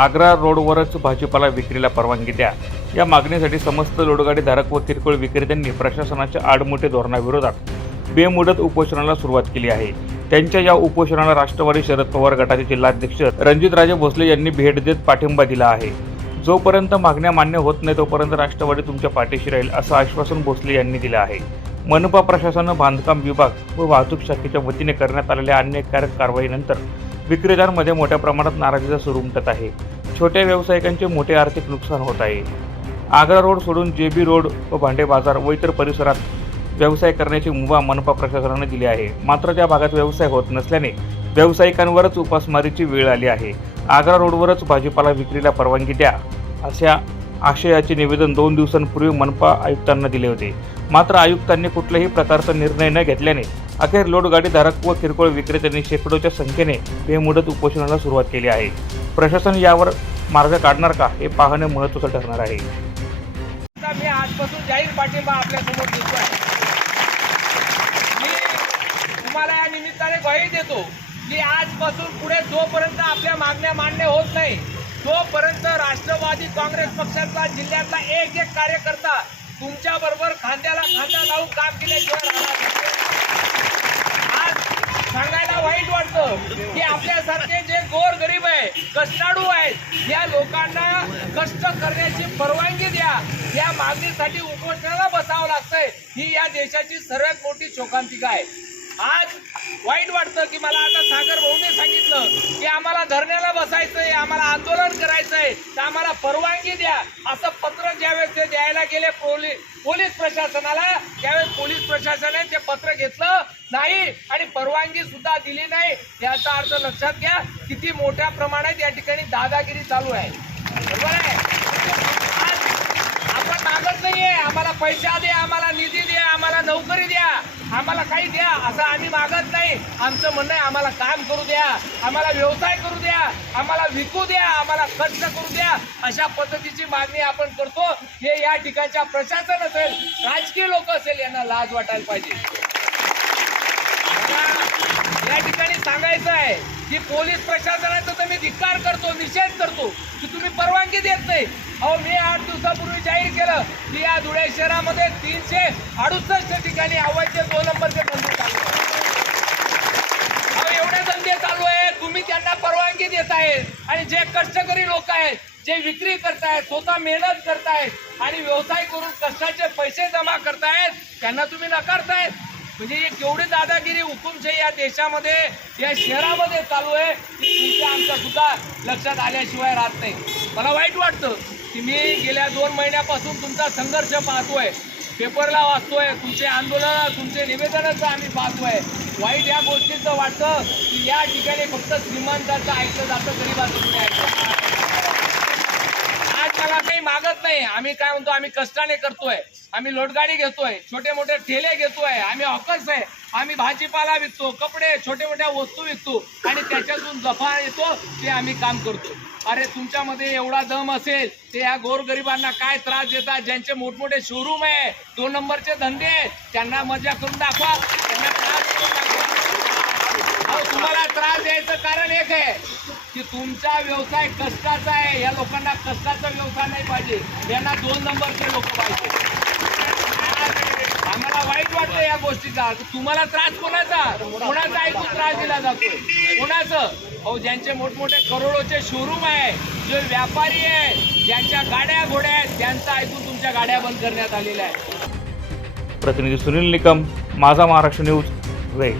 आग्रा रोडवरच भाजीपाला विक्रीला परवानगी द्या. या मागणीसाठी समस्त लोडगाडी धारक व किरकोळ विक्रेत्यांनी प्रशासनाच्या आडमोठे धोरणाविरोधात बेमुदत उपोषणाला सुरुवात केली आहे. त्यांच्या या उपोषणाला राष्ट्रवादी शरद पवार गटाचे जिल्हाध्यक्ष रणजितराजे भोसले यांनी भेट देत पाठिंबा दिला आहे. जोपर्यंत मागण्या मान्य होत नाही तोपर्यंत राष्ट्रवादी तुमच्या पाठीशी राहील असं आश्वासन भोसले यांनी दिलं आहे. मनपा प्रशासनानं बांधकाम विभाग व वाहतूक शाखेच्या वतीने करण्यात आलेल्या अन्यायकारक कारवाईनंतर विक्रेत्यांमध्ये मोठ्या प्रमाणात नाराजीचा सुरू उमटत आहे. छोट्या व्यावसायिकांचे मोठे आर्थिक नुकसान होत आहे. आग्रा रोड सोडून जे बी रोड व भांडे बाजार व इतर परिसरात व्यवसाय करण्याची मुभा मनपा प्रशासनाने दिली आहे. मात्र त्या भागात व्यवसाय होत नसल्याने व्यावसायिकांवरच उपासमारीची वेळ आली आहे. आग्रा रोडवरच भाजीपाला विक्रीला परवानगी द्या अशा आशयाचे निवेदन दोन दिवसांपूर्वी मनपा आयुक्तांना दिले होते. मात्र आयुक्तांनी कुठल्याही प्रकारचा निर्णय न घेतल्याने अखेर लोडगाडीधारक व किरकोळ विक्रेत्यांनी शेकडोच्या संख्येने बेमुदत उपोषणाला सुरुवात केली आहे. प्रशासन यावर मार्ग काढणार का हे पाहणे महत्वाचं ठरणार आहे. मी आजपासून जाहीर पाठिंबा आपल्यासमोर देतो आहे. मी तुम्हाला या निमित्ताने ग्वाही देतो की आजपासून पुढे जोपर्यंत आपल्या मागण्या मान्य होत नाही तोपर्यंत राष्ट्रवादी काँग्रेस पक्षाचा जिल्ह्यातला एक एक कार्यकर्ता तुमच्या बरोबर खांद्याला खांदा लावून काम केल्याशिवाय राहणार आज सांगायला वाईट वाटतं की आपल्यासारखे जे गोर गरीब आहे. कष्टाळू आहेत. या लोकांना कष्ट करण्याची परवानगी द्या. या मागणीसाठी उपोषणाला बसावं लागतंय. ही या देशाची सर्वात मोठी शोकांतिका आहे. आज वाईट वाटतं की मला आता सागर भाऊने सांगितलं की आम्हाला धरण्याला बसायचंय आम्हाला आंदोलन करायचंय. तर आम्हाला परवानगी द्या. असं पत्र ज्यावेळेस ते द्यायला गेले पोलीस पोलीस प्रशासनाला त्यावेळेस पोलीस प्रशासनाने ते पत्र घेतलं नाही आणि परवानगी सुद्धा दिली नाही. याचा अर्थ लक्षात घ्या. किती मोठ्या प्रमाणात या ठिकाणी दादागिरी चालू आहे. बरोबर आहे? आपण मागत नाहीये. आम्हाला पैसा द्या आम्हाला निधी द्या आम्हाला नोकरी द्या. आम्हाला काही द्या असं आम्ही मागत नाही. आमचं म्हणणं आहे आम्हाला काम करू द्या आम्हाला व्यवसाय करू द्या आम्हाला विकू द्या आम्हाला कष्ट करू द्या. अशा पद्धतीची मागणी आपण करतो. हे या ठिकाणच्या प्रशासन असेल राजकीय लोक असेल यांना लाज वाटायला पाहिजे. ठिकाणी सांगायचं आहे की पोलीस प्रशासनाचा तर मी धिक्कार करतो निषेध करतो की तुम्ही परवानगी देत नाही. अहो मी आठ दिवसापूर्वी जाहीर केलं की या धुळे शहरामध्ये तीनशे अडुसष्ट ठिकाणी अवैध दोन नंबरचे धंदे चालू अहो एवढे धंदे चालू आहेत तुम्ही त्यांना परवानगी देत आहेत. आणि जे कष्टकरी लोक आहेत जे विक्री करतायत स्वतः मेहनत करतायत आणि व्यवसाय करून कष्टाचे पैसे जमा करतायत त्यांना तुम्ही नकारतायत. म्हणजे केवढी दादागिरी हुकुमशाही या देशामध्ये या शहरामध्ये चालू आहे ती तुमच्या आमच्या सुद्धा लक्षात आल्याशिवाय राहत नाही. मला वाईट वाटतं की मी गेल्या दोन महिन्यापासून तुमचा संघर्ष पाहतोय पेपरला वाचतोय तुमचे आंदोलन तुमचे निवेदनाचं आम्ही पाहतोय. वाईट या गोष्टीचं वाटतं की या ठिकाणी फक्त श्रीमंताचं ऐकलं जातं गरीबाचं तुम्ही ऐकलं आज मला काही नाही. आम्ही काय म्हणतो आम्ही कष्टाने करतोय. आम्ही लोटगाडी घेतोय. छोटे मोठे ठेले घेतोय. आम्ही हॉकर्स आहे. आम्ही भाजीपाला विकतो कपडे छोटे मोठ्या वस्तू विकतो. आणि त्याच्यातून जफा येतो ते आम्ही काम करतो. अरे तुमच्यामध्ये एवढा दम असेल ते या गोरगरिबांना काय त्रास देतात? ज्यांचे मोठमोठे शोरूम आहे दोन नंबरचे धंदे आहेत त्यांना मजा करून दाखवा. त्यांना त्रास करून दाखवा. तुम्हाला त्रास द्यायचं कारण एक आहे की तुमचा व्यवसाय कष्टाचा आहे. या लोकांना कष्टाचा व्यवसाय नाही पाहिजे. यांना दोन नंबरचे लोक पाहिजे. आम्हाला वाईट वाटतं या गोष्टीचा. तुम्हाला त्रास कोणाचा? कोणाचा ऐकून त्रास दिला जातोय? कोणाचं? अहो ज्यांचे मोठमोठे करोडोचे शोरूम आहे जे व्यापारी आहे ज्यांच्या गाड्या घोड्या आहेत त्यांचं ऐकून तुमच्या गाड्या बंद करण्यात आलेल्या आहे प्रतिनिधी सुनील निकम माझा महाराष्ट्र न्यूज वेळ